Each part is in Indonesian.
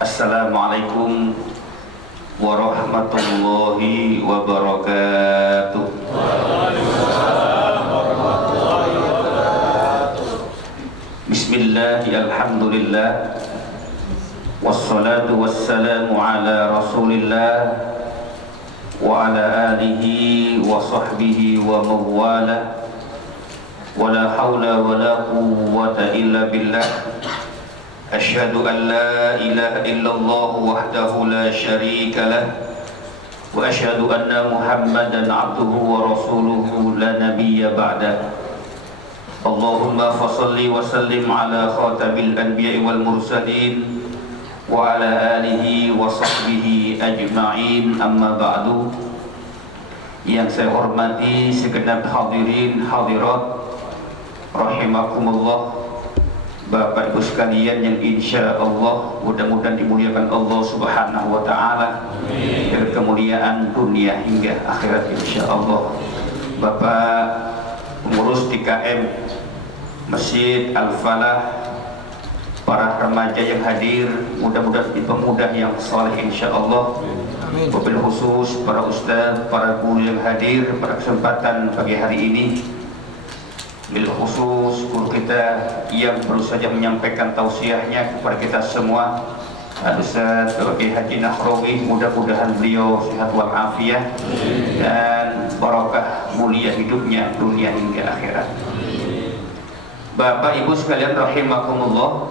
Assalamualaikum warahmatullahi wabarakatuh. Bismillahi alhamdulillah wassalatu wassalamu ala rasulillah wa ala alihi wa sahbihi wa mawala wa la hawla wa la quwwata illa billah. Asyhadu an la ilaha illallah wahdahu la syarika lah wa asyhadu anna Muhammadan abduhu wa rasuluhu la nabiyya ba'dah. Allahumma fassalli wa sallim ala khatabil anbiya'i wal mursalin wa ala alihi wa sahbihi ajma'in, amma ba'du. Yang saya hormati segenap hadirin hadirat rahimakumullah, Bapak Ibu sekalian yang insya Allah mudah-mudahan dimuliakan Allah Subhanahu wa Ta'ala dari kemuliaan dunia hingga akhirat insya Allah. Bapak pengurus TKM Masjid Al-Falah, para remaja yang hadir, mudah-mudahan di pemuda yang saleh insya Allah. Wabil khusus para ustaz, para guru yang hadir pada kesempatan pagi hari ini. Bil khusus guru kita yang baru saja menyampaikan tausiahnya kepada kita semua, Ustaz Dr. Haji Nahrawi, mudah-mudahan beliau sehat walafiat dan barakah mulia hidupnya dunia hingga akhirat. Bapak Ibu sekalian rahimakumullah,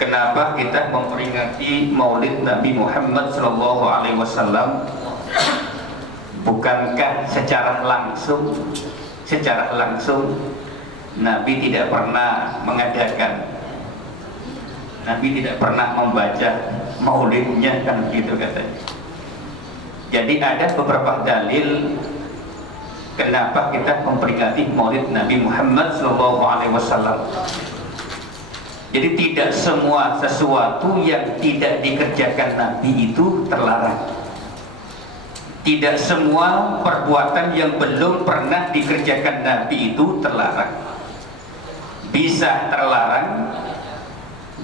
kenapa kita memperingati Maulid Nabi Muhammad SAW? Bukankah secara langsung Nabi tidak pernah mengadakan, Nabi tidak pernah membaca maulidnya, kan gitu katanya. Jadi ada beberapa dalil kenapa kita memperingati Maulid Nabi Muhammad SAW. Jadi tidak semua sesuatu yang tidak dikerjakan Nabi itu terlarang. Tidak semua perbuatan yang belum pernah dikerjakan Nabi itu terlarang. Bisa terlarang,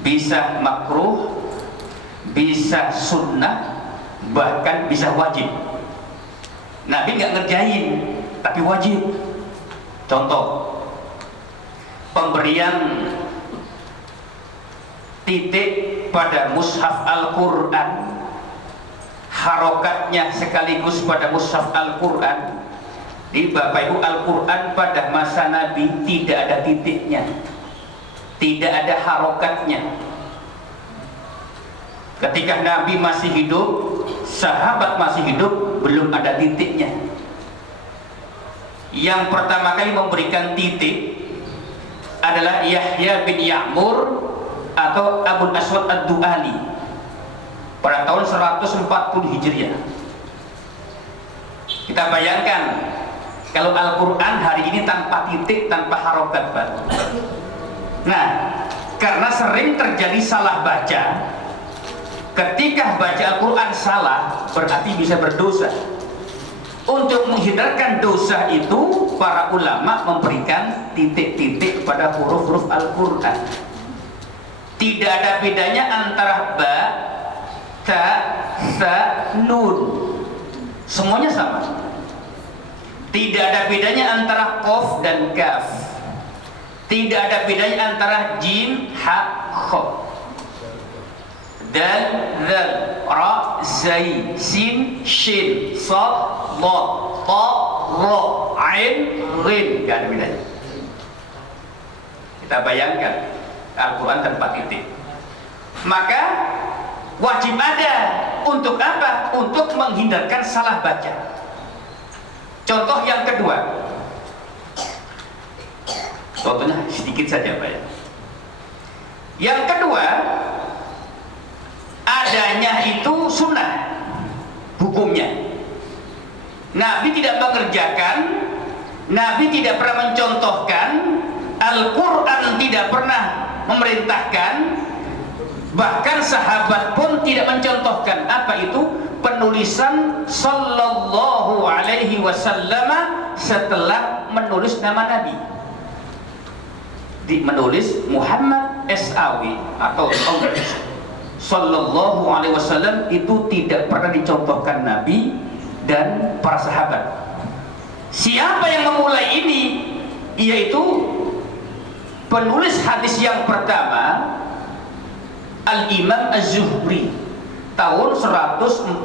bisa makruh, bisa sunnah, bahkan bisa wajib. Nabi nggak ngerjain, tapi wajib. Contoh, pemberian titik pada mushaf Al-Quran, harokatnya sekaligus pada mushaf Al-Quran. Di Bapak Ibu, Al-Quran pada masa Nabi tidak ada titiknya, tidak ada harokatnya. Ketika Nabi masih hidup, sahabat masih hidup, belum ada titiknya. Yang pertama kali memberikan titik adalah Yahya bin Ya'mur atau Abul Aswad Ad-Du'ali pada tahun 140 Hijriah. Kita bayangkan kalau Al-Quran hari ini tanpa titik, tanpa harokat, Pak. Nah, karena sering terjadi salah baca, ketika baca Al-Quran salah berarti bisa berdosa. Untuk menghindarkan dosa itu, para ulama memberikan titik-titik pada huruf-huruf Al-Quran. Tidak ada bedanya antara ba, ta, sa, nun, semuanya sama. Tidak ada bedanya antara qaf dan kaf. Tidak ada bedanya antara jim, ha, kha, dal, zal, ra, zai, sin, shin, sad, dad, ta, ra, ain, ghin. Tidak ada bedanya. Kita bayangkan Al-Quran tanpa titik. Maka wajib ada. Untuk apa? Untuk menghindarkan salah baca. Contoh yang kedua, contohnya sedikit saja Pak ya. Yang kedua, adanya itu sunnah hukumnya. Nabi tidak mengerjakan, Nabi tidak pernah mencontohkan, Al-Quran tidak pernah memerintahkan, bahkan sahabat pun tidak mencontohkan. Apa itu? Penulisan sallallahu alaihi wasallam setelah menulis nama Nabi. menulis Muhammad SAW atau Sallallahu Alaihi Wasallam itu tidak pernah dicontohkan Nabi dan para sahabat. Siapa yang memulai ini? Yaitu penulis hadis yang pertama, Al-Imam Az-Zuhri, tahun 142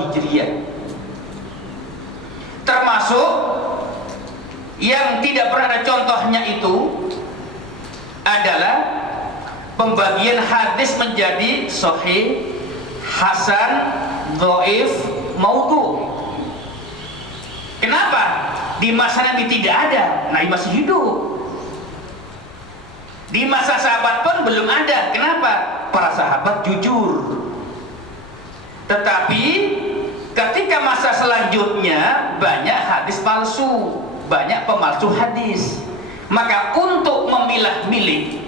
Hijriah. Termasuk yang tidak pernah ada contohnya itu adalah pembagian hadis menjadi sahih, hasan, dhaif, maudhu. Kenapa? Di masa Nabi tidak ada, Nabi masih hidup. Di masa sahabat pun belum ada. Kenapa? Para sahabat jujur. Tetapi ketika masa selanjutnya banyak hadis palsu, banyak pemalsu hadis. Maka untuk memilah-milih,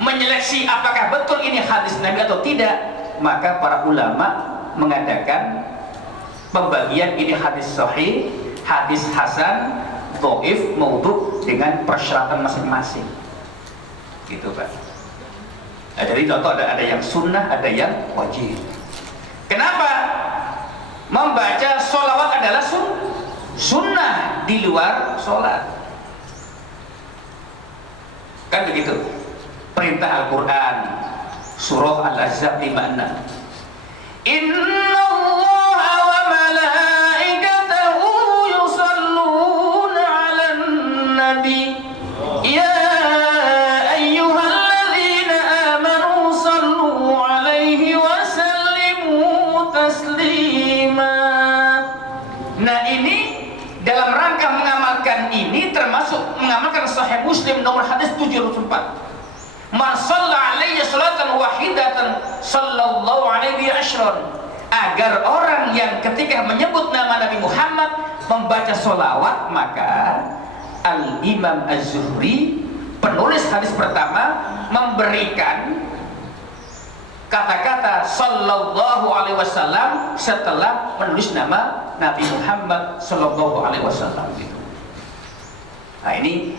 menyeleksi apakah betul ini hadis Nabi atau tidak, maka para ulama mengadakan pembagian ini hadis sahih, hadis hasan, dhaif, maudhu dengan persyaratan masing-masing. Gitu Pak. Nah, jadi contoh ada yang sunnah, ada yang wajib. Kenapa? Membaca sholawat adalah sunnah di luar sholat. Kan begitu perintah Al-Quran, surah Al-Ahzab 56. Inna Allaha wa malaikatahu yusalluna 'alan nabi ya ayyuhalladzina amanu sallu 'alaihi wa sallimu taslima. Nah, ini dalam rangka mengamalkan ini termasuk mengamalkan Sahih Muslim nomor hadis 704. Man shalla alaihi salatan wahidatan sallallahu alaihi asyran. Agar orang yang ketika menyebut nama Nabi Muhammad membaca sholawat, maka Al-Imam Az-Zuhri, penulis hadis pertama, memberikan kata-kata sallallahu alaihi wasallam setelah menulis nama Nabi Muhammad sallallahu alaihi wasallam gitu. Nah, ini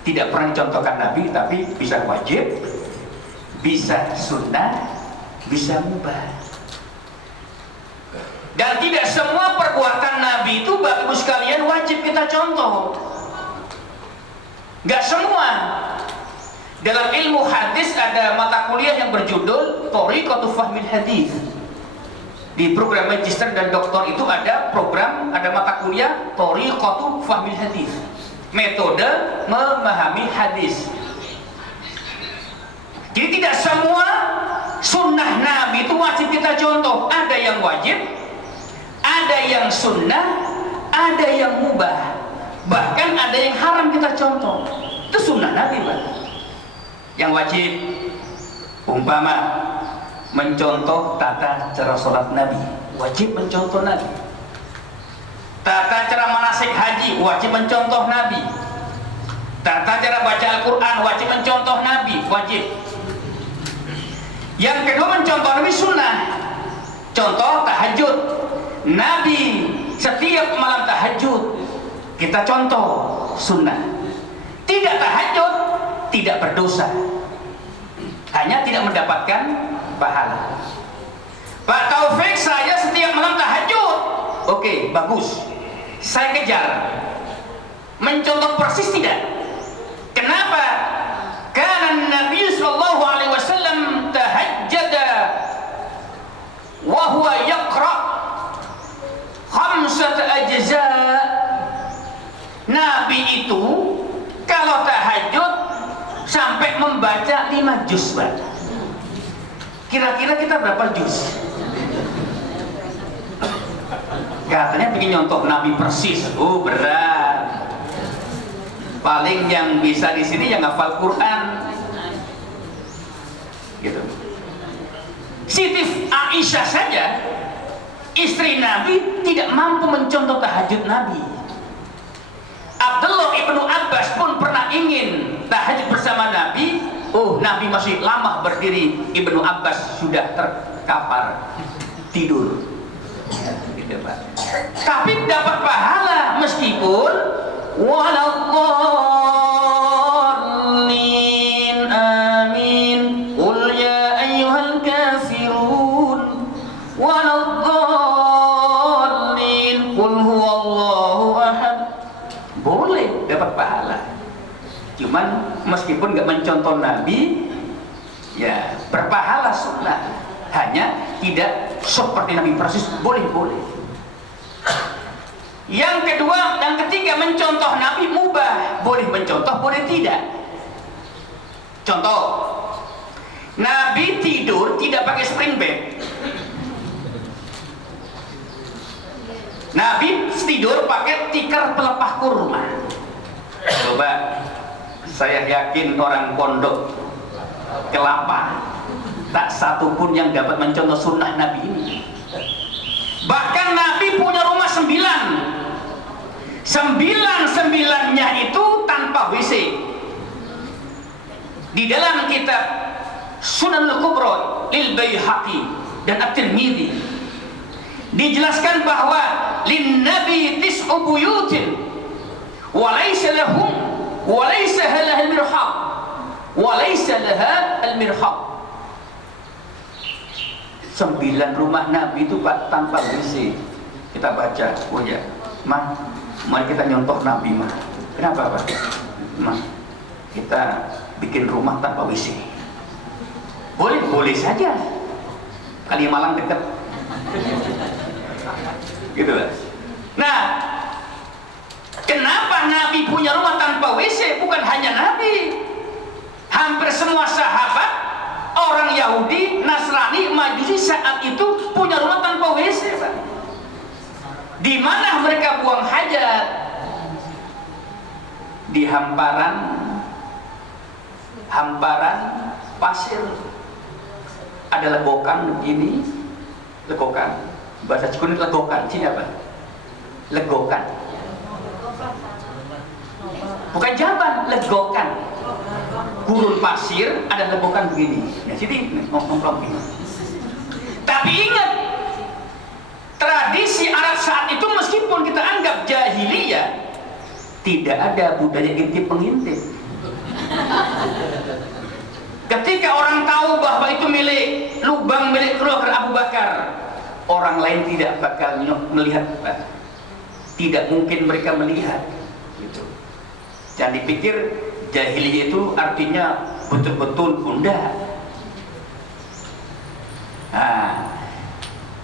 tidak pernah dicontohkan Nabi, tapi bisa wajib, bisa sunnah, bisa mubah. Dan tidak semua perbuatan Nabi itu Bapak Ibu sekalian wajib kita contoh. Gak semua. Dalam ilmu hadis ada mata kuliah yang berjudul Thariqatu Fahmil Hadis. Di program magister dan doktor itu ada program, ada mata kuliah Thariqatu Fahmil Hadis, metode memahami hadis. Jadi tidak semua sunnah Nabi itu wajib kita contoh. Ada yang wajib, ada yang sunnah, ada yang mubah, bahkan ada yang haram kita contoh. Itu sunnah Nabi, Pak. Yang wajib, umpama mencontoh tata cara sholat Nabi, wajib mencontoh Nabi. Tata cara manasik haji, wajib mencontoh Nabi. Tata cara baca Al-Quran, wajib mencontoh Nabi, wajib. Yang kedua mencontoh Nabi sunnah. Contoh tahajud, Nabi setiap malam tahajud, kita contoh sunnah. Tidak tahajud, tidak berdosa, hanya tidak mendapatkan pahala. Pak Taufik, saya setiap malam tahajud. Oke, bagus, saya kejar. Mencontoh persis tidak? Kenapa? Karena Nabi sallallahu alaihi wasallam tahajjada wa huwa yaqra khamsat ajza. Nabi itu kalau tahajud sampai membaca 5 juz, Pak. Kira-kira kita berapa juz? Katanya bikin nyontok Nabi persis. Oh, berat. Paling yang bisa di sini yang hafal Quran. Gitu. Siti Aisyah saja, istri Nabi, tidak mampu mencontoh tahajud Nabi. Abdullah ibnu Abbas pun pernah ingin tahajud bersama Nabi. Oh, Nabi masih lama berdiri, Ibnu Abbas sudah terkapar tidur. Gitu, Pak. Tapi dapat pahala meskipun waladdallin. waladdallin, qul huwallahu ahad. Boleh dapat pahala. Cuman meskipun nggak mencontoh Nabi, ya berpahala sunnah. Hanya tidak seperti Nabi persis, boleh. Yang kedua, yang ketiga, mencontoh Nabi mubah, boleh mencontoh, boleh tidak. Contoh, Nabi tidur tidak pakai spring bed. Nabi tidur pakai tikar pelepah kurma. Coba, saya yakin orang pondok kelapa tak satu pun yang dapat mencontoh sunnah Nabi ini. Bahkan Nabi punya rumah 9. 9-9-nya itu tanpa WC. Di dalam kitab Sunan Al-Kubra lil Baihaqi dan At-Tirmidzi dijelaskan bahwa lin nabi tis'u buyutin wa laysa lahum wa laysa laha al-mirhaq wa laysa laha al-mirhaq. 9 rumah Nabi itu Pak tanpa WC. Kita baca, oh ya, mari kita nyontoh Nabi mah. Kenapa Pak? Kita bikin rumah tanpa WC. Boleh saja. Kalimalang dekat. Gitu lah. Nah, kenapa Nabi punya rumah tanpa WC? Bukan hanya Nabi. Hampir semua sahabat, orang Yahudi, Nasrani, Majusi saat itu punya rumah tanpa WC, Pak. Di mana mereka buang hajat? Di hamparan pasir. Ada legokan begini, legokan. Bahasa Cikun legokan, sini apa? Legokan. Bukan jaban, legokan. Gurun pasir, ada legokan begini. Ya, sini ngomong begini. Tapi ingat, tradisi Arab saat itu meskipun kita anggap jahiliyah, tidak ada budaya intip pengintip. Ketika orang tahu bahwa itu lubang milik keluarga Abu Bakar, orang lain tidak bakal melihat, tidak mungkin mereka melihat. Gitu. Jangan dipikir jahiliyah itu artinya betul-betul bunda. Nah,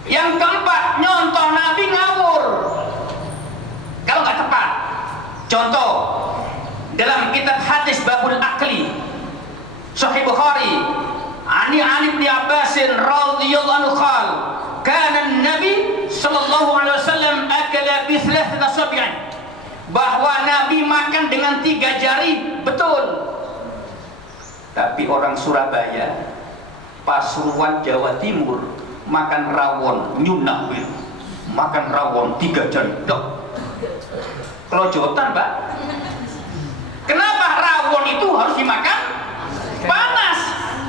yang keempat, nyontoh Nabi ngawur. Kalau nggak tepat, contoh dalam kitab hadis Babul Akli, Sahih Bukhari, Ali bin Abbas radhiyallahu anhu qala, kana Nabi sallallahu alaihi wasallam akala bi thalathati sab'in, bahwa Nabi makan dengan 3 jari, betul. Tapi orang Surabaya, Pasuruan, Jawa Timur makan rawon nyunah, makan rawon 3 jari, dok. Kelojotan, Pak. Kenapa rawon itu harus dimakan panas?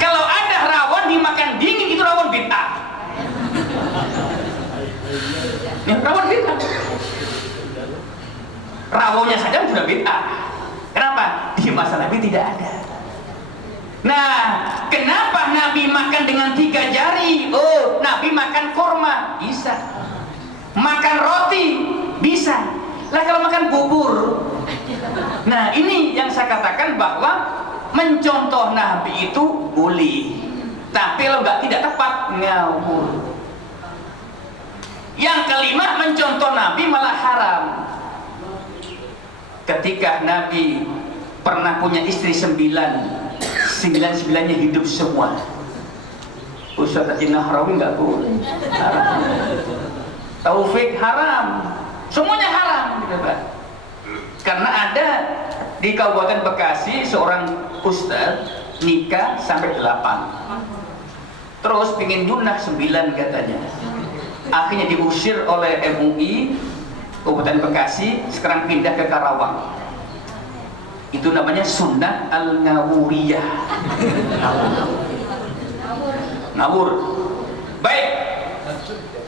Kalau ada rawon dimakan dingin, itu rawon bid'ah. Ya, rawon bid'ah. Rawonnya saja sudah bid'ah. Kenapa? Di masa Nabi tidak ada. Nah, kenapa Nabi makan dengan 3 jari? Oh, Nabi makan kurma, bisa. Makan roti, bisa. Lah kalau makan bubur. Nah, ini yang saya katakan bahwa mencontoh Nabi itu boleh, tapi kalau tidak tepat, ngawur. Yang kelima, mencontoh Nabi malah haram. Ketika Nabi pernah punya istri 9-9-nya hidup semua. Ustaz Haji Nahrawi nggak boleh, haram. Taufik haram, semuanya haram, gitu, Pak. Karena ada di Kabupaten Bekasi seorang ustaz nikah sampai 8, terus pingin nyunah 9 katanya. Akhirnya diusir oleh MUI Kabupaten Bekasi, sekarang pindah ke Karawang. Itu namanya sunnah al-ngawuriyah. Ngawur. Baik.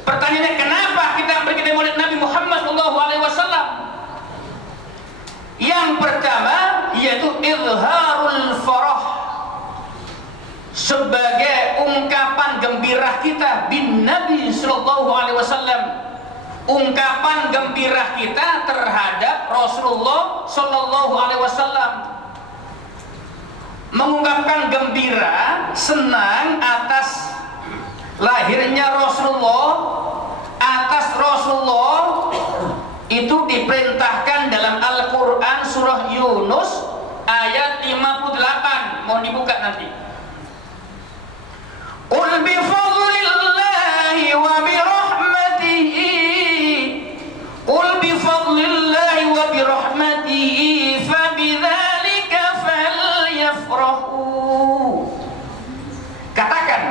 Pertanyaannya, kenapa kita maulid Nabi Muhammad SAW? Yang pertama yaitu izharul farah, sebagai ungkapan gembira kita bin Nabi Shallallahu Alaihi Wasallam, ungkapan gembira kita terhadap Rasulullah Shallallahu Alaihi Wasallam, mengungkapkan gembira, senang atas lahirnya Rasulullah, atas Rasulullah itu diperintahkan dalam Al-Quran surah Yunus ayat 58. Mohon dibuka nanti. Qul bi fadlillahi wa bi rahmatihi, qul bi fadlillahi wa bi rahmatihi fa bidzalika falyafrahu. Katakan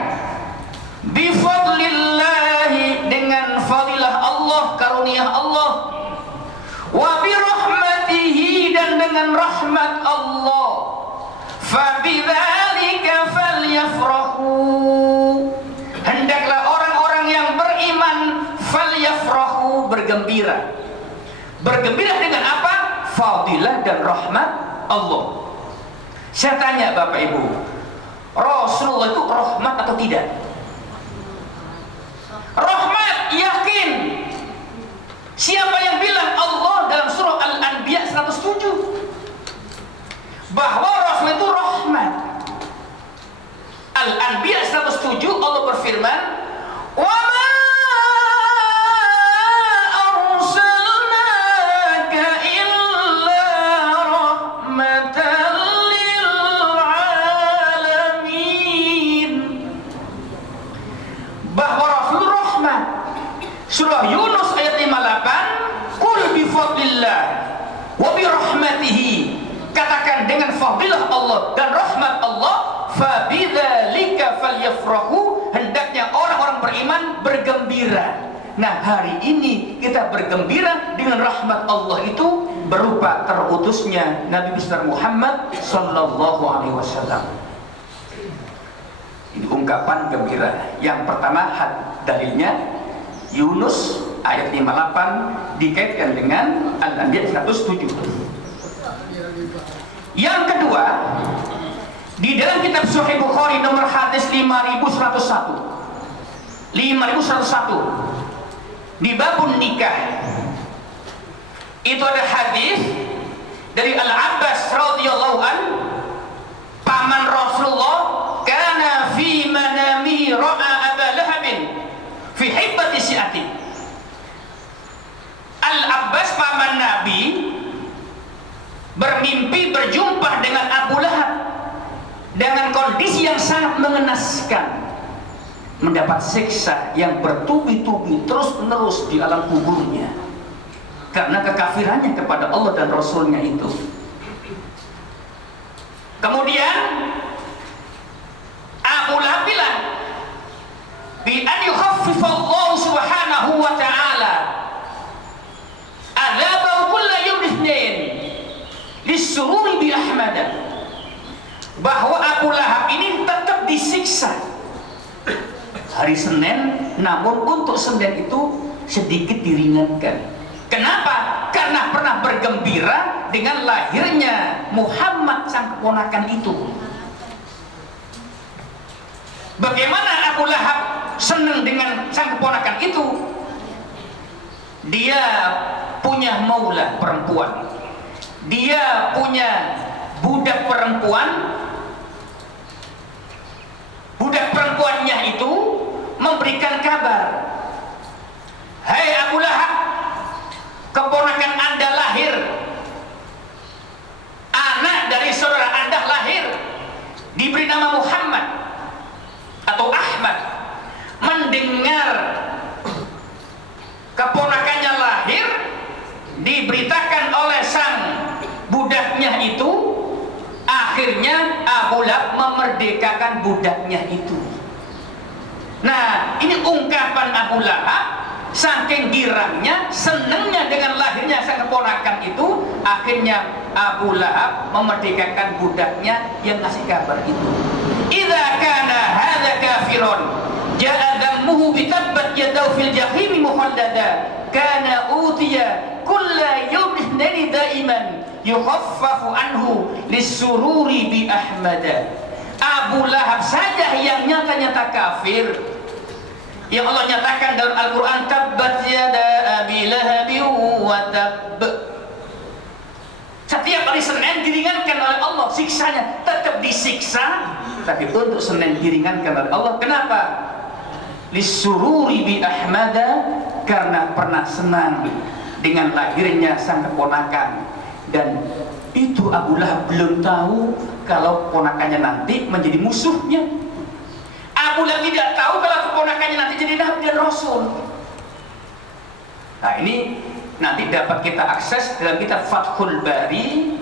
bi fadlillahi, dengan fadilah Allah, karunia Allah, wa bi rahmatihi, dan dengan rahmat Allah, fa bidzalika falyafrahu, hendaklah orang-orang yang beriman falyafrahu, bergembira. Bergembira dengan apa? Fadilah dan rahmat Allah. Saya tanya Bapak Ibu, Rasulullah itu rahmat atau tidak? Rahmat, yakin. Siapa yang bilang? Allah dalam surah Al-Anbiya 107 bahwa Rasul itu rahmat. Al-Anbiya 107 Allah berfirman, wa ma arsalnaka illa rahmatan lil alamin, bahwa Rasul rahmat. Surah Yunus ayat 58, qul bi fadlillah wa bi rahmatihi, katakan dengan fadilah Allah dan rahmat Allah, fa bidzalika falyafrahu, hendaknya orang-orang beriman bergembira. Nah, hari ini kita bergembira dengan rahmat Allah itu berupa terutusnya Nabi besar Muhammad sallallahu alaihi wasallam. Ini ungkapan gembira. Yang pertama dalilnya Yunus ayat 58 dikaitkan dengan Al-Anbiya 107. Yang kedua, di dalam kitab Sahih Bukhari nomor hadis 5101, di babun nikah, itu ada hadis dari Al-Abbas radhiyallahu an, paman Rasulullah, kana fi manami ra'a Aba Lahabin fi hibbati si'ati. Al-Abbas paman Nabi bermimpi berjumpa dengan Abu Lahab dengan kondisi yang sangat mengenaskan, mendapat siksa yang bertubi-tubi terus-menerus di alam kuburnya karena kekafirannya kepada Allah dan Rasulnya itu. Kemudian Abu Lahab bilang, bi an yukhaffif Allah subhanahu wa ta'ala adzabahu kulla yawm itsnain lisururi bi Ahmad, bahwa Abu Lahab ini tetap disiksa hari Senin, namun untuk Senin itu sedikit diringankan. Kenapa? Karena pernah bergembira dengan lahirnya Muhammad sang keponakan itu. Bagaimana Abu Lahab senang dengan sang keponakan itu? Dia punya maula perempuan, dia punya budak perempuan. Budak perempuannya itu memberikan kabar, hai Abu Lahab, keponakan Anda lahir, anak dari saudara Anda lahir, diberi nama Muhammad atau Ahmad. Mendengar keponakannya lahir, diberitakan oleh sang budaknya itu, akhirnya Abu Lahab memerdekakan budaknya itu. Nah, ini ungkapan Abu Lahab, saking girangnya, senangnya dengan lahirnya sang keponakan itu, akhirnya Abu Lahab memerdekakan budaknya yang ngasih kabar itu. Idza kana hadza kafirun ja'a dhammuhu bi tabbat yadahu fil jahim muhaddada kana utiya kulla yawmin itsnaini daiman yukhaffafu anhu lisururi bi Ahmad. Abu Lahab saja yang nyata-nyata kafir, yang Allah nyatakan dalam Al-Quran, tabbat yada abi lahabin wa tab. Setiap hari Senin diringankan oleh Allah siksanya, tetap disiksa, tapi untuk Senin diringankan oleh Allah. Kenapa? Lisururi bi Ahmada, karena pernah senang dengan lahirnya sang keponakan. Dan itu Abu Lahab belum tahu kalau keponakannya nanti menjadi musuhnya. Abu Lahab tidak tahu kalau keponakannya nanti jadi Nabi dan Rasul. Nah, ini nanti dapat kita akses dalam kitab Fathul Bari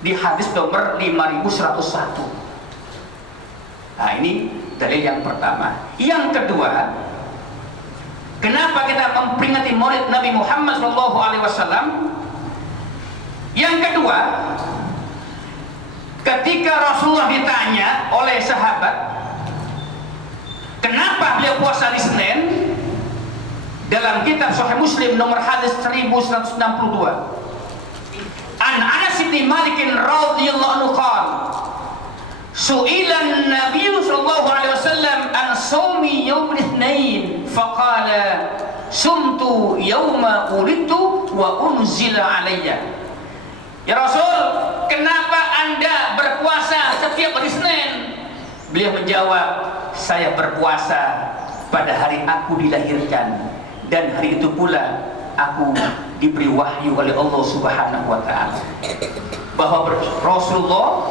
di hadis nomor 5101. Nah, ini dalil yang pertama. Yang kedua, kenapa kita memperingati Maulid Nabi Muhammad SAW? Yang kedua, ketika Rasulullah ditanya oleh sahabat, kenapa beliau puasa di Senin? Dalam kitab Sahih Muslim nomor hadis 1162, An Anas bin Malik radhiyallahu anhu qala, su'ilan Nabi sallallahu alaihi wasallam an shaumi yaum al-itsnain faqala sumtu yauma ulidtu wa unzila alayya. Ya Rasul, kenapa Anda berpuasa setiap hari Senin? Beliau menjawab, saya berpuasa pada hari aku dilahirkan, dan hari itu pula aku diberi wahyu oleh Allah Subhanahu wa ta'ala, bahwa Rasulullah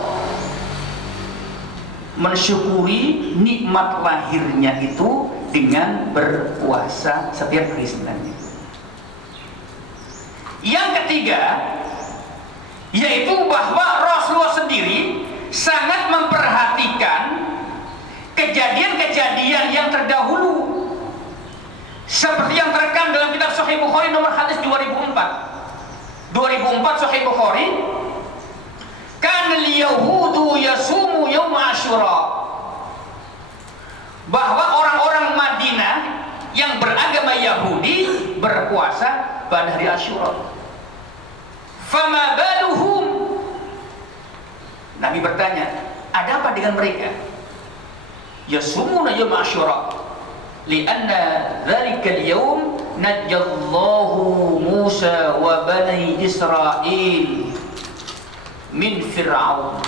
mensyukuri nikmat lahirnya itu dengan berpuasa setiap hari Senin. Yang ketiga, yaitu bahwa Rasulullah sendiri sangat memperhatikan kejadian-kejadian yang terdahulu, seperti yang terekam dalam kitab Sahih Bukhari nomor hadis 2004 Sahih Bukhari, kana al-yahudu yasumu yaum Asyura, bahwa orang-orang Madinah yang beragama Yahudi berpuasa pada hari Asyura. Fama baluhum, Nabi bertanya, ada apa dengan mereka? Yasumuna yaum Asyura lianna dzalika al-yawm najjallahu Musa wa bani Israil min Fir'aun,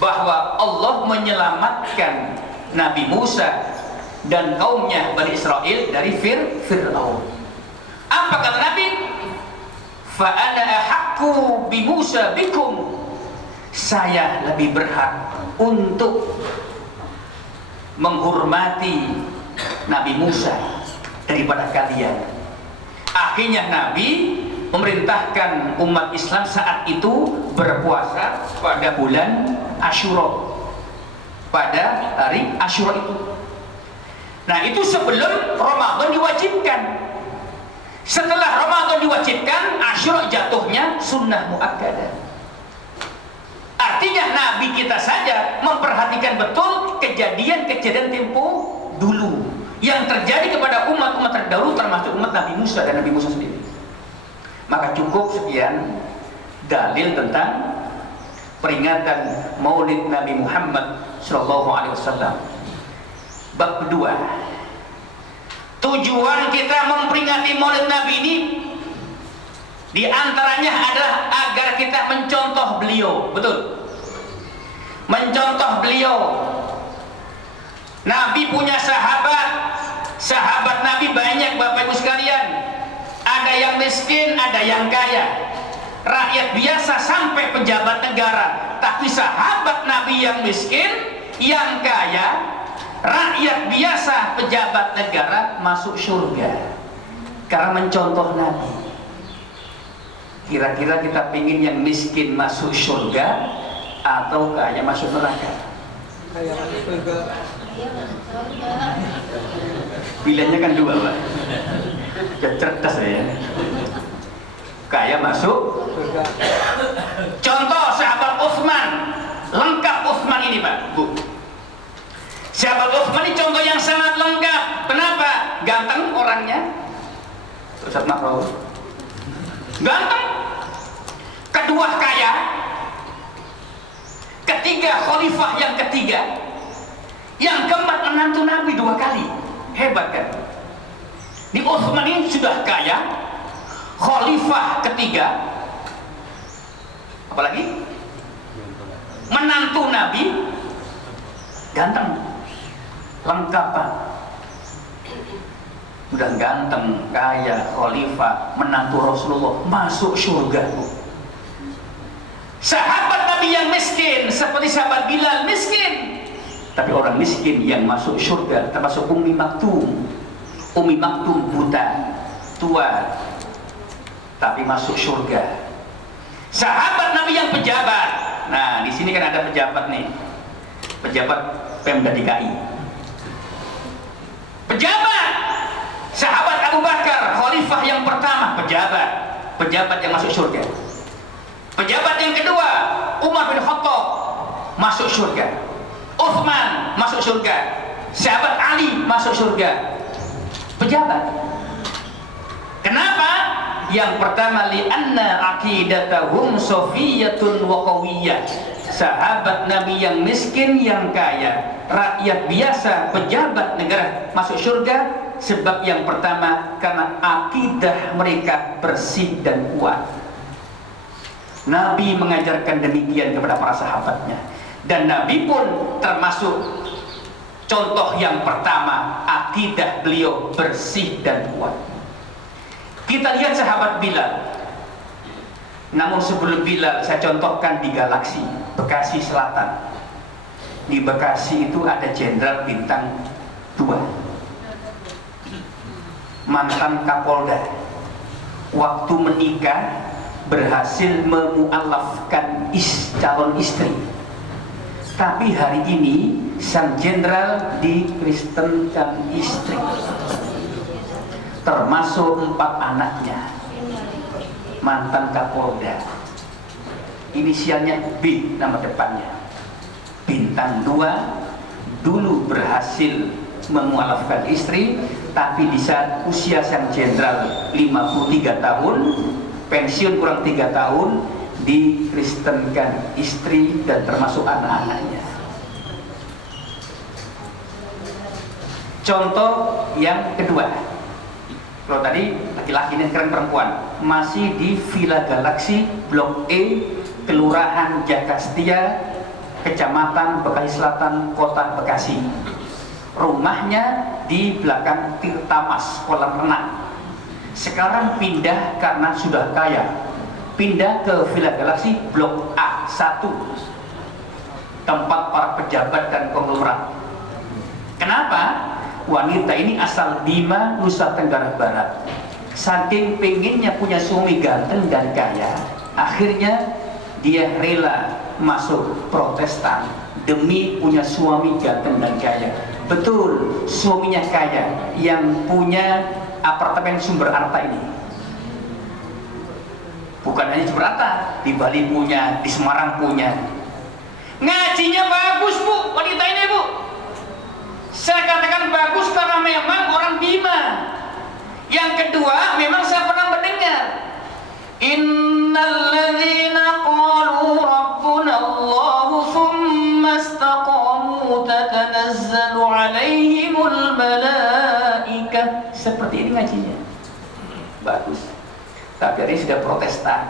bahwa Allah menyelamatkan Nabi Musa dan kaumnya Bani Israel dari Fir'aun. Apa kata Nabi? Fa ana ahaqqu bi Musa bikum, saya lebih berhak untuk menghormati Nabi Musa daripada kalian. Akhirnya Nabi memerintahkan umat Islam saat itu berpuasa pada bulan Asyura, pada hari Asyura itu. Nah, itu sebelum Ramadan diwajibkan. Setelah Ramadan diwajibkan, Asyura jatuhnya sunnah muakkadah. Artinya Nabi kita saja memperhatikan betul kejadian-kejadian tempo dulu yang terjadi kepada umat-umat terdahulu, termasuk umat Nabi Musa dan Nabi Musa sendiri. Maka cukup sekian dalil tentang peringatan Maulid Nabi Muhammad SAW. Bab kedua, tujuan kita memperingati Maulid Nabi ini diantaranya adalah agar kita mencontoh beliau, betul? Mencontoh beliau. Nabi punya sahabat Nabi banyak, Bapak Ibu sekalian. Ada yang miskin, ada yang kaya, rakyat biasa sampai pejabat negara. Tapi sahabat Nabi yang miskin, yang kaya, rakyat biasa, pejabat negara masuk surga karena mencontoh Nabi. Kira-kira kita pingin yang miskin masuk surga atau kaya masuk neraka? Kaya masuk surga. Pilihannya kan dua, Pak. Ya cerdas ya. Kaya masuk Surga. Contoh sahabat Utsman, lengkap Utsman ini, Pak, Bu. Sahabat Utsman ini contoh yang sangat lengkap. Kenapa? Ganteng orangnya. Ustaz Makro. Ganteng. Kedua kaya. Ketiga khalifah yang ketiga. Yang keempat menantu Nabi 2 kali. Hebat. Hebat kan? Di Utsman ini sudah kaya, khalifah ketiga, apalagi menantu Nabi, ganteng, lengkapan, udah ganteng, kaya, khalifah, menantu Rasulullah, masuk surga. Sahabat Nabi yang miskin seperti sahabat Bilal miskin, tapi orang miskin yang masuk surga termasuk Ummi Maktum. Ummi Maktum buta, tua, tapi masuk surga. Sahabat Nabi yang pejabat. Nah, di sini kan ada pejabat nih, pejabat Pemda DKI. Pejabat, sahabat Abu Bakar, khalifah yang pertama, pejabat yang masuk surga. Pejabat yang kedua, Umar bin Khattab masuk surga. Utsman masuk surga. Sahabat Ali masuk surga. Pejabat. Kenapa? Yang pertama, li'anna aqidatahum safiyatun wa qawiyyah. Sahabat Nabi yang miskin, yang kaya, rakyat biasa, pejabat negara masuk surga. Sebab yang pertama, karena akidah mereka bersih dan kuat. Nabi mengajarkan demikian kepada para sahabatnya, dan Nabi pun termasuk contoh yang pertama, akidah beliau bersih dan kuat. Kita lihat sahabat Bilal. Namun sebelum Bilal, saya contohkan di Galaksi, Bekasi Selatan. Di Bekasi itu ada Jenderal Bintang 2, mantan Kapolda. Waktu menikah berhasil memualafkan calon istri, tapi hari ini sang jenderal dikristenkan istri, termasuk 4 anaknya. Mantan Kapolda, inisialnya B, nama depannya, Bintang 2, dulu berhasil memualafkan istri, tapi di saat usia sang jenderal 53 tahun, pensiun kurang 3 tahun, dikristenkan istri dan termasuk anak-anaknya. Contoh yang kedua, kalau tadi laki-laki, ini sekarang perempuan, masih di Villa Galaksi Blok E, Kelurahan Jakastia, Kecamatan Bekasi Selatan, Kota Bekasi. Rumahnya di belakang Tirtamas, kolam renang. Sekarang pindah karena sudah kaya, pindah ke Villa Galaksi Blok A1, tempat para pejabat dan konglomerat. Kenapa? Wanita ini asal Bima, Nusa Tenggara Barat. Saking pengennya punya suami ganteng dan kaya, akhirnya dia rela masuk Protestan demi punya suami ganteng dan kaya. Betul, suaminya kaya, yang punya apartemen Sumber Arta ini. Bukan hanya Sumber Arta, di Bali punya, di Semarang punya. Ngajinya bagus bu, wanita ini bu. Saya katakan bagus karena memang orang Bima. Yang kedua, memang saya pernah mendengar, innalladzina qalu rabbuna Allahu thumma istaqamu tatanazzalu alaihimul malaikah. Seperti ini ngajinya. Bagus. Tapi ini sudah Protestan.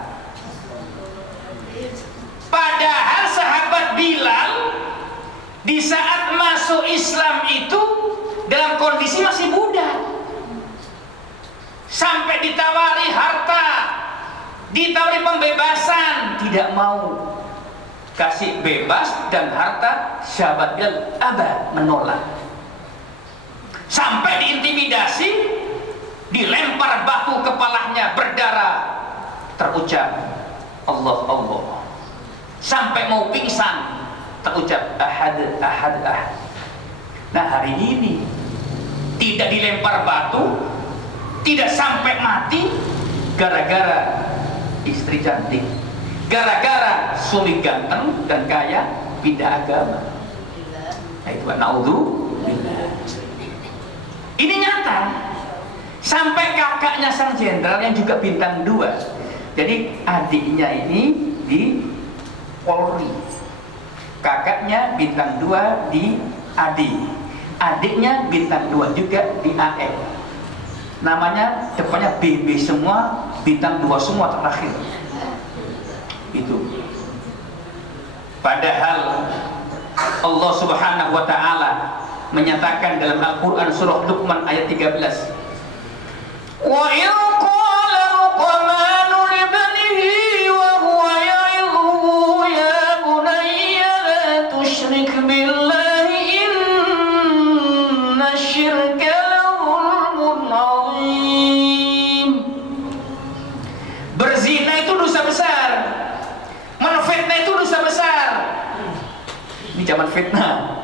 Padahal sahabat Bilal di saat masuk Islam itu dalam kondisi masih muda. Sampai ditawari harta, ditawari pembebasan, tidak mau. Kasih bebas dan harta, sahabat Bilal menolak. Sampai diintimidasi, dilempar batu kepalanya berdarah, terucap Allah Allah. Sampai mau pingsan, terucap ahad ahad ahad. Nah hari ini tidak dilempar batu, tidak sampai mati, gara-gara istri cantik, gara-gara suami ganteng dan kaya, pindah agama. Nah itu naudzubillah. Ini nyata. Sampai kakaknya sang jenderal yang juga bintang 2, jadi adiknya ini di Polri, kakaknya bintang 2 di AD, adiknya bintang 2 juga di AE. Namanya depannya BB semua, bintang 2 semua terakhir. Itu. Padahal Allah Subhanahu wa taala menyatakan dalam Al-Qur'an surah Luqman ayat 13. Wa in qala Luqmanu li banihi wa huwa ya'idhuhu ya bunayya la tusyrik billahi inna syirka la zulmun 'adzim. Berzina itu dosa besar. Menfitnah itu dosa besar. Ini zaman fitnah.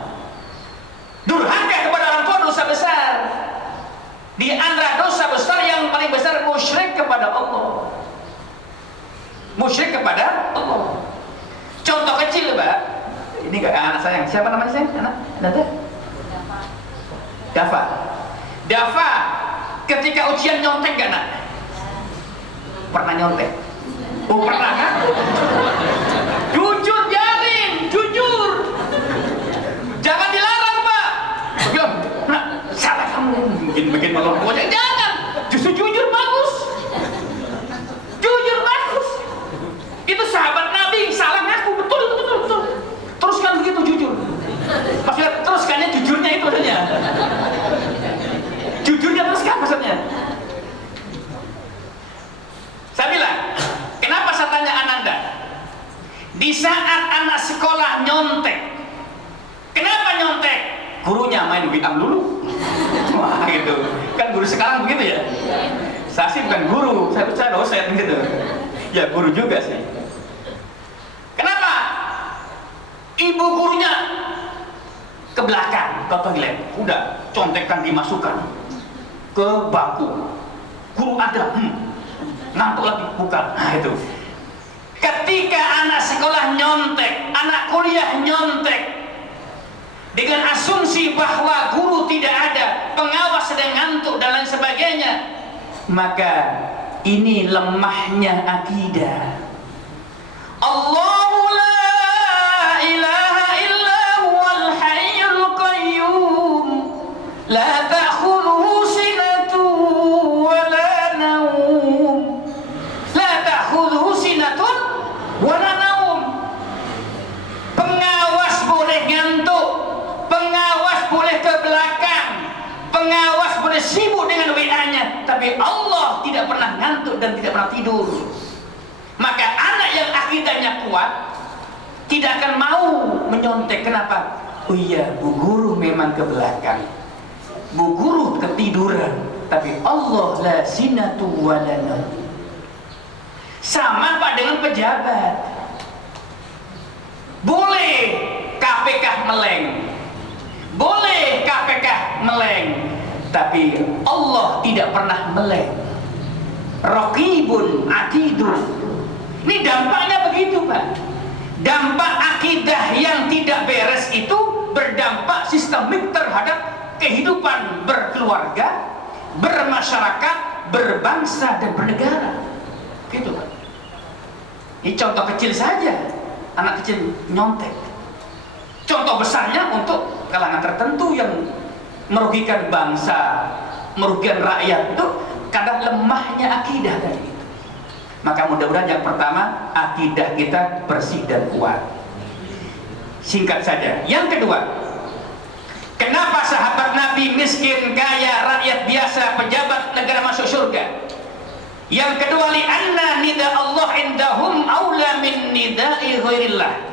Durhaka kepada orang tua dosa besar. Di antara dosa besar yang paling besar musyrik kepada Allah. Musyrik kepada Allah. Contoh kecil, Pak. Ini anak saya. Siapa namanya saya? Anak? Nada? Dafa. Dafa. Ketika ujian nyontek gak, nak? Pernah nyontek? Oh, pernah kan? Jujur, Jarin, jujur. Jangan dilarang, Pak. Nah, salah kamu. Bikin malu pokoknya. Jangan. Justru jujur bagus. Jujur bagus. Itu sahabat Nabi salah ngaku, betul. Teruskan begitu jujur. Maksudnya teruskannya jujurnya itu maksudnya. Jujurnya teruskan maksudnya. Saya bilang, kenapa saya tanya Ananda? Di saat anak sekolah nyontek, kenapa nyontek? Gurunya main WA dulu. Wah gitu. Kan guru sekarang begitu ya. Saya sih bukan guru, saya dosen gitu. Ya guru juga sih. Kenapa? Ibu gurunya ke belakang, ke toilet. Udah, contekan dimasukkan ke bangku. Guru ada, ngantuk lagi, bukan. Nah itu. Ketika anak sekolah nyontek, anak kuliah nyontek, dengan asumsi bahwa guru tidak ada, pengawas sedang ngantuk dan lain sebagainya, maka ini lemahnya akidah. Allahu la ilaha illa huwal hayyul qayyum la ta'khudhuhu sinatun wa la nawm. La ta'khudhuhu sinatun wa la nawm. Pengawas boleh ngantuk, pengawas boleh ke belakang, pengawas boleh sibuk dengan WA-nya, tapi Allah tidak pernah ngantuk dan tidak pernah tidur. Maka anak yang akidahnya kuat tidak akan mau menyontek. Kenapa? Oh iya, bu guru memang ke belakang, bu guru ketiduran, tapi Allah la sinatu wa la nawm. Sama Pak dengan pejabat. Boleh KPK meleng, boleh KPK meleng, tapi Allah tidak pernah meleng. Raqibun atidun. Ini dampaknya begitu, Pak. Dampak akidah yang tidak beres itu berdampak sistemik terhadap kehidupan berkeluarga, bermasyarakat, berbangsa dan bernegara. Gitu, Pak. Ini contoh kecil saja, anak kecil nyontek. Contoh besarnya untuk kalangan tertentu yang merugikan bangsa, merugikan rakyat, itu kadang lemahnya akidah tadi itu. Maka mudah-mudahan yang pertama, akidah kita bersih dan kuat. Singkat saja. Yang kedua, kenapa sahabat Nabi miskin, kaya, rakyat biasa, pejabat negara masuk surga? Yang kedua, li'anna nida Allah indahum aula min nida'i ghairillah.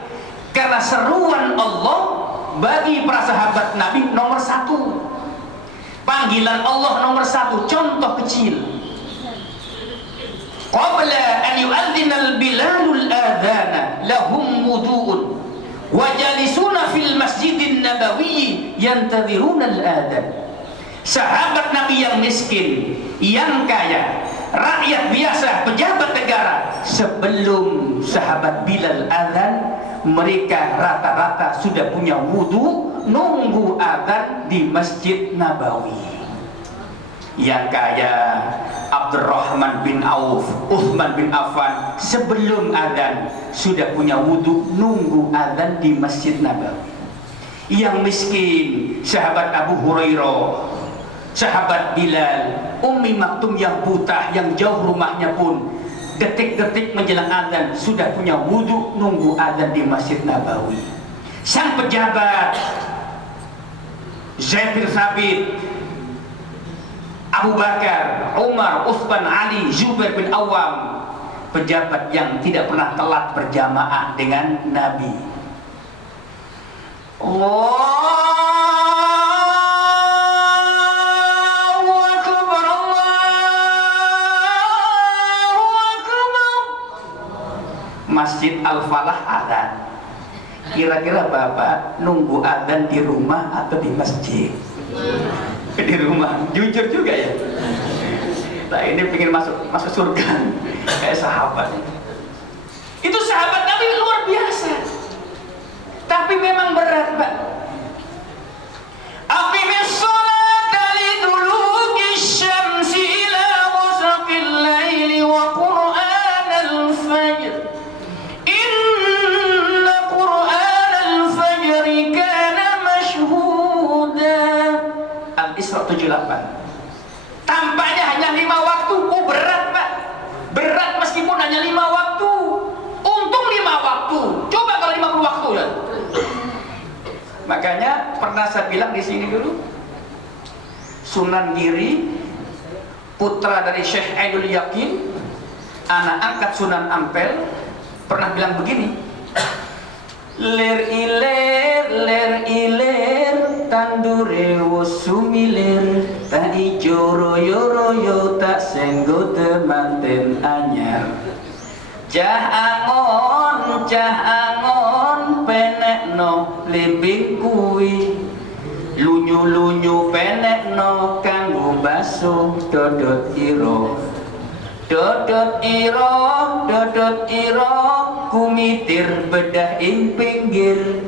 Karena seruan Allah bagi para sahabat Nabi nomor 1. Panggilan Allah nomor 1. Contoh kecil. Qabla an yu'adzina al-bilalul adhana lahum wudu'un wa jalisuna fil masjidin nabawiyyi yantadhiruna al-adhan. Sahabat Nabi yang miskin, yang kaya, rakyat biasa, pejabat negara, sebelum sahabat Bilal azan, mereka rata-rata sudah punya wudu, nunggu azan di Masjid Nabawi. Yang kaya Abdurrahman bin Auf, Uthman bin Affan, sebelum azan sudah punya wudu, nunggu azan di Masjid Nabawi. Yang miskin sahabat Abu Hurairah, sahabat Bilal, Ummi Maktum yang buta, yang jauh rumahnya pun detik-detik menjelang azan sudah punya wudhu nunggu azan di Masjid Nabawi. Sang pejabat Zaid bin Thabit, Abu Bakar, Umar, Utsman, Ali, Zubair bin Awam, pejabat yang tidak pernah telat berjamaah dengan Nabi. Allahu Akbar, Allahu Akbar. Masjid Al-Falah adzan. Kira-kira Bapak nunggu adzan di rumah atau di masjid? Di rumah. Jujur juga ya. Nah, ini pengen masuk surga kayak sahabat. Itu sahabat Nabi luar biasa. Tapi memang berat, Pak. Aqimis sholata liduluki syamsi ila ghasaqil laili wa qur'anal fajr. Inna qur'anal fajri kana mashhuda. Al-Isra 78. Tampaknya hanya 5 waktu. Oh, berat, Pak. Berat meskipun hanya 5 waktu. Untung 5 waktu. Coba kalau 50 waktu ya. Makanya pernah saya bilang di sini dulu, Sunan Giri, putra dari Syekh Ainul Yakin, anak angkat Sunan Ampel, pernah bilang begini, ler iler tandure wosumiler tak ijo royo tak senggo temanten anyar. Cah angon penekno limbing kuwi, lunyu penekno kanggo baso dodot iro kumitir bedah ing pinggir,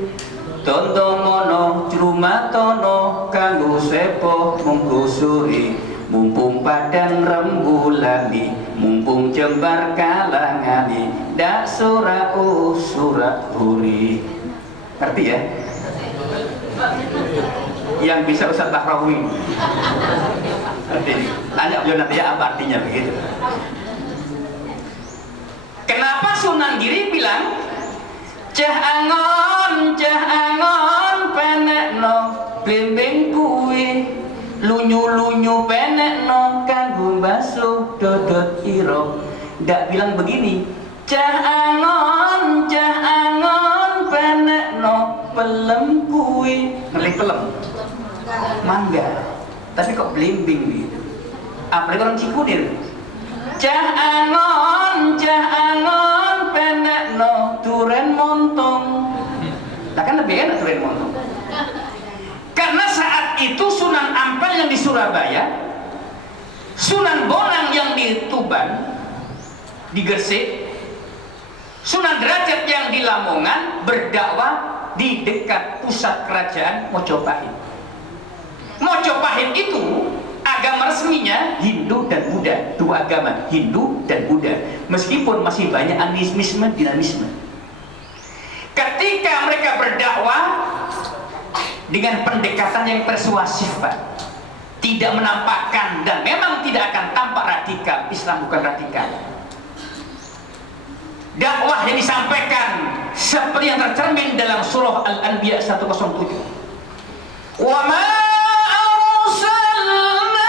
tonto mono crumatono kanggo sepo mungkusuri, mumpung padang rembulani, mumpung jembar kalangani, dak surat huri. Ngerti ya? Yang bisa Ustaz Bahrawi. Ngerti? Tanya beliau nanti ya apa artinya begitu. Kenapa Sunan Giri bilang cah angon penekno blimbing kuwi, lunyu penekno kanggo baso dodot iro. Ndak bilang begini, cah angon penekno pelem kuwi. Ngerti pelem? Mangga. Tapi kok blimbing gitu. Apalagi orang Cikunir. Cah angon penekno duren montong. Nah kan lebih enak duren montong. Karena saat itu Sunan Ampel yang di Surabaya, Sunan Bonang yang di Tuban, di Gresik, Sunan Derajat yang di Lamongan berdakwah di dekat pusat kerajaan Mojopahit. Mojopahit itu agama resminya Hindu dan Buddha, dua agama, Hindu dan Buddha. Meskipun masih banyak animisme, dinamisme. Ketika mereka berdakwah dengan pendekatan yang persuasif, Pak, tidak menampakkan dan memang tidak akan tampak radikal. Islam bukan radikal. Dakwah yang disampaikan seperti yang tercermin dalam surah Al-Anbiya 107. Wa ma arsalnaka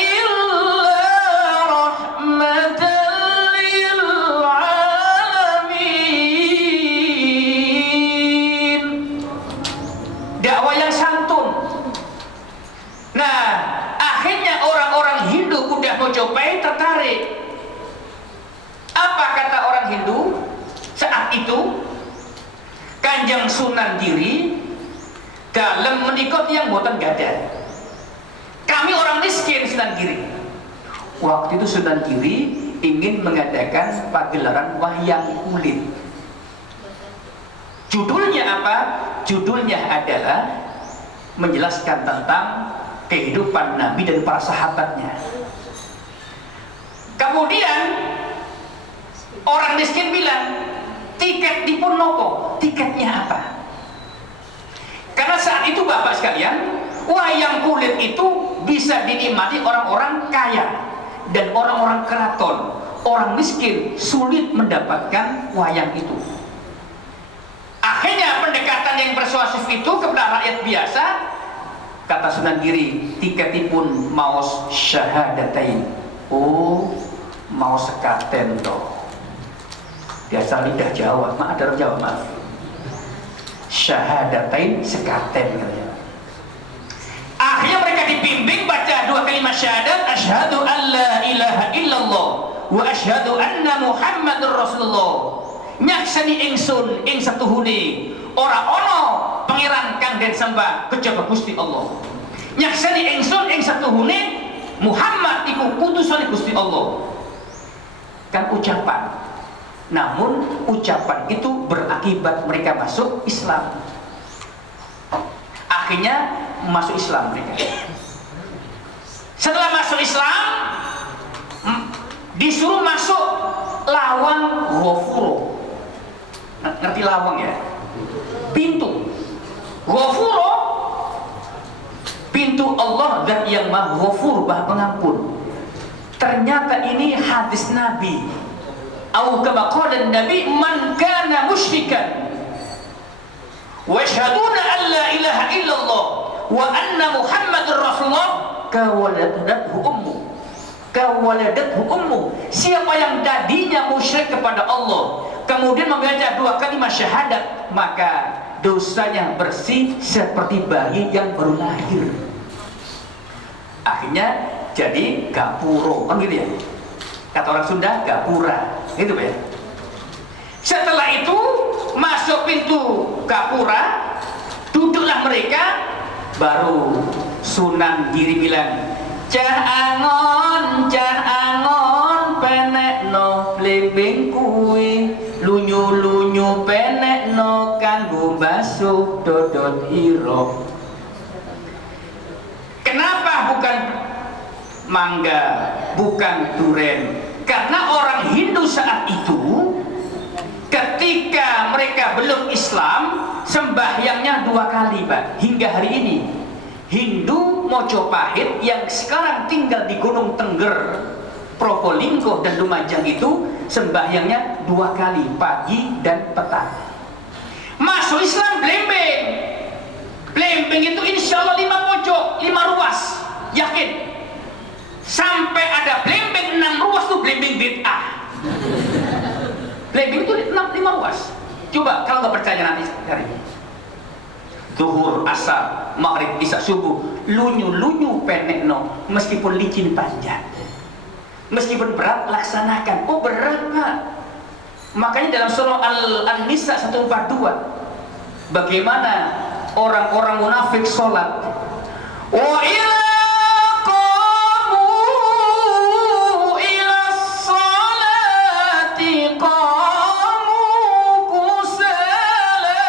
illa rahmatan lil alamin. Dakwah yang santun. Nah, akhirnya orang-orang Hindu Buddha Mojopahit tertarik. Apa kata orang Hindu saat itu? Kanjeng Sunan Giri dalam menikot yang buatan gada. Kami orang miskin Sunan Giri. Waktu itu Sunan Giri ingin mengadakan pagelaran wayang kulit. Judulnya apa? Judulnya adalah menjelaskan tentang kehidupan Nabi dan para sahabatnya. Kemudian orang miskin bilang, tiket dipun nopo? Tiketnya apa? Karena saat itu Bapak sekalian, wayang kulit itu bisa dinikmati orang-orang kaya dan orang-orang keraton. Orang miskin sulit mendapatkan wayang itu. Akhirnya pendekatan yang persuasif itu kepada rakyat biasa, kata Sunan Giri, tiketipun maos syahadatain. Oh, mau sekaten toh. Biasa lidah Jawa, maaf ada orang Jawa, maaf. Syahadatain sekaten katanya. Akhirnya mereka dibimbing baca dua kalimat syahadat, asyhadu an la ilaha illallah wa asyhadu anna Muhammadur Rasulullah. Nyaksani ingsun ing satuhune ora ana pangeran kang den sembah kejaba Gusti Allah. Nyaksani ingsun ing satuhune Muhammad iku utusane Gusti Allah. Kan ucapan. Namun ucapan itu berakibat mereka masuk Islam. Akhirnya masuk Islam mereka. Setelah masuk Islam, disuruh masuk lawang Ghafuro. Ngerti lawang ya? Pintu. Ghafuro, pintu Allah dan yang Maha Ghafur, Maha Pengampun. Ternyata ini hadis Nabi. Au kama qala Nabi, man kana musyrikan wa yashhaduna an la ilaha illallah wa anna Muhammadar Rasulullah kawaladathu ummu. Siapa yang tadinya musyrik kepada Allah kemudian membaca dua kalimat syahadat, maka dosanya bersih seperti bayi yang baru lahir. Akhirnya jadi gapuro, kan gitu ya? Kata orang Sunda, gapura, gitu Pak ya. Setelah itu masuk pintu gapura, duduklah mereka, baru Sunan Giri bilang, cah angon penekno blimbing kuwi, lunyu penekno kanggo basuh dodot ira. Kenapa bukan mangga, bukan duren? Karena orang Hindu saat itu ketika mereka belum Islam, sembahyangnya 2 kali Pak, hingga hari ini. Hindu Mojopahit yang sekarang tinggal di Gunung Tengger, Probolinggo dan Lumajang itu sembahyangnya 2 kali, pagi dan petang. Masuk Islam blembeng. Blembeng itu insya Allah 5 pojok, 5 ruas, yakin. Sampai ada blembeng 6 ruas tuh blembeng bid'ah. Blembeng itu 5 ruas. Coba kalau nggak percaya nanti cari. Zuhur, asar, maghrib, isya, subuh, lunyu penekno, meskipun licin panjang, meskipun berat laksanakan. Oh berat Pak. Makanya dalam surah An-Nisa 142, bagaimana orang-orang munafik sholat. Wa ila qamu ila sholati qamu kusala.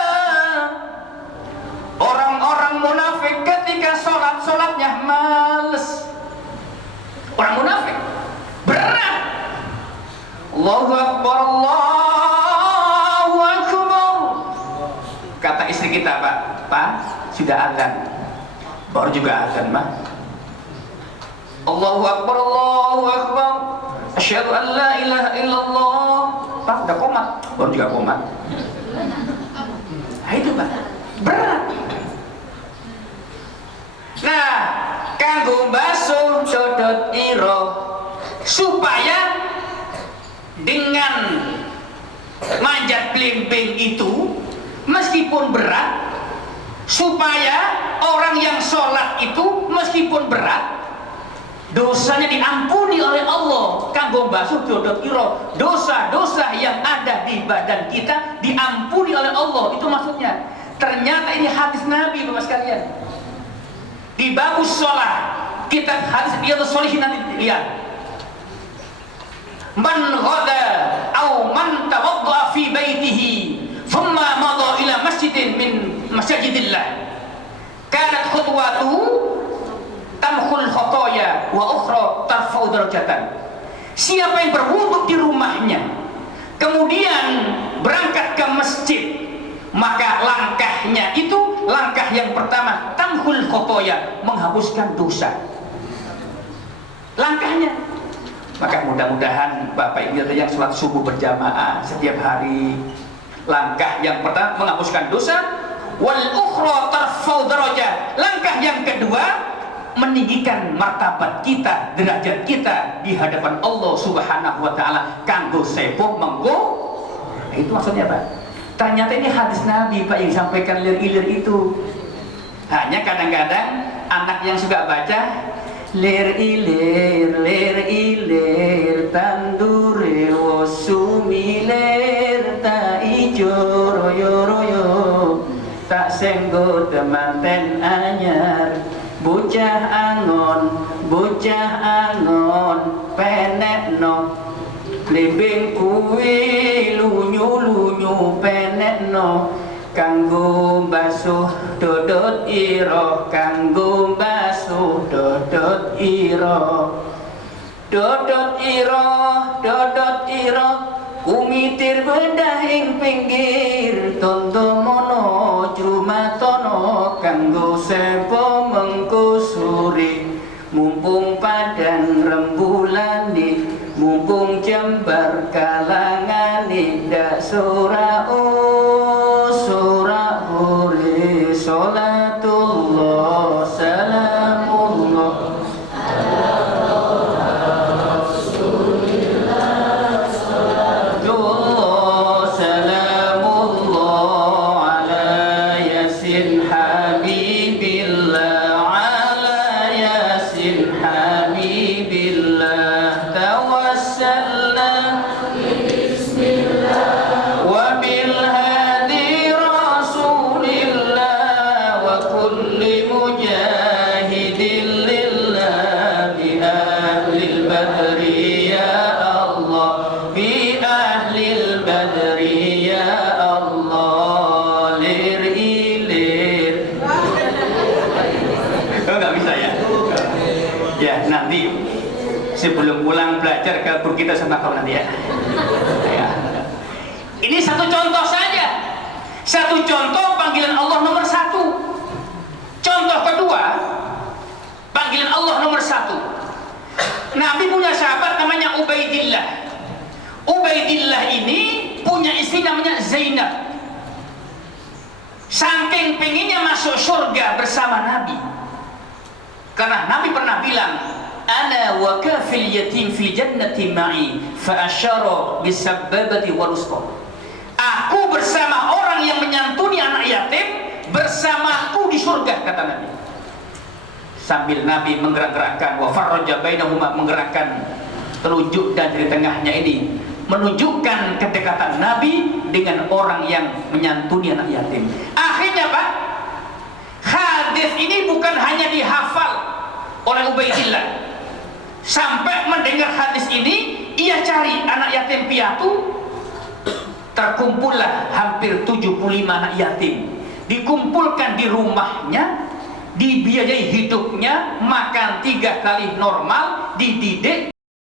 Orang-orang munafik ketika sholatnya males. Orang munafik berat. Allahu Akbar, Allahu Akbar. Kata istri kita, Pak, sudah azan. Baru juga azan, Pak. Allahu Akbar, Allahu Akbar. Asyhadu an la ilaha illallah. Pak, udah komat. Baru juga komat. Nah, itu Pak, berat. Nah, kanggo basuh dodot ira supaya dengan manjat blimbing itu meskipun berat, supaya orang yang sholat itu meskipun berat dosanya diampuni oleh Allah. Kanggo basuh dodot ira, dosa-dosa yang ada di badan kita diampuni oleh Allah. Itu maksudnya. Ternyata ini hadis Nabi Bapak sekalian. Di bagus sholat, kitab hadis Riyadhus Shalihin nanti lihat. Man ghada aw man tawadda fi baitihi thumma madha ila masjidin min masajidillah kanat khutwatuhu tamkhul khotoya wa ukhra tarfa'u darajatan. Siapa yang berwudu di rumahnya kemudian berangkat ke masjid, maka langkahnya itu langkah yang pertama, tamhul khotoya, menghapuskan dosa. Langkahnya. Maka mudah-mudahan Bapak Ibu yang sholat subuh berjamaah setiap hari, langkah yang pertama menghapuskan dosa. Wal ukhra tarfau darajat. Langkah yang kedua, meninggikan martabat kita, derajat kita di hadapan Allah Subhanahu wa taala kanggo sepuh mengko. Nah, itu maksudnya Pak. Ternyata ini hadis Nabi Pak yang disampaikan ilir-ilir itu. Hanya kadang-kadang anak yang suka baca lir ilir tandure wosumilir ta ijo royo royo tak senggo temanten anyar bocah angon penekno lebeng kuwi lunyu penekno kanggo basuh dodot ira kanggo basuh dodot ira umitir bedah ing pinggir tondo mono jumatono kanggo sepo mengko suri mumpung padan rembulani mumpung jembar kalangani dak surau surahuri salatullah salamullah sebelum pulang belajar kabur kita sama kau nanti ya. Ini satu contoh saja. Satu contoh panggilan Allah nomor satu. Contoh kedua, panggilan Allah nomor satu. Nabi punya sahabat namanya Ubaidillah. Ubaidillah ini punya istri namanya Zainab. Saking pengennya masuk surga bersama Nabi. Karena Nabi pernah bilang, ana wa kafil yatim fil jannati ma'i fa asyara bisabbabati wal usta. Aku bersama orang yang menyantuni anak yatim bersamaku di surga, kata Nabi. Sambil Nabi menggerak-gerakkan wa farraja bainahuma, menggerakkan telunjuk dan di tengahnya ini menunjukkan kedekatan Nabi dengan orang yang menyantuni anak yatim. Akhirnya Pak, hadis ini bukan hanya dihafal oleh Ubaidillah. Sampai mendengar hadis ini, ia cari anak yatim piatu. Terkumpullah hampir 75 anak yatim. Dikumpulkan di rumahnya, dibiayai hidupnya, makan 3 kali normal, dididik.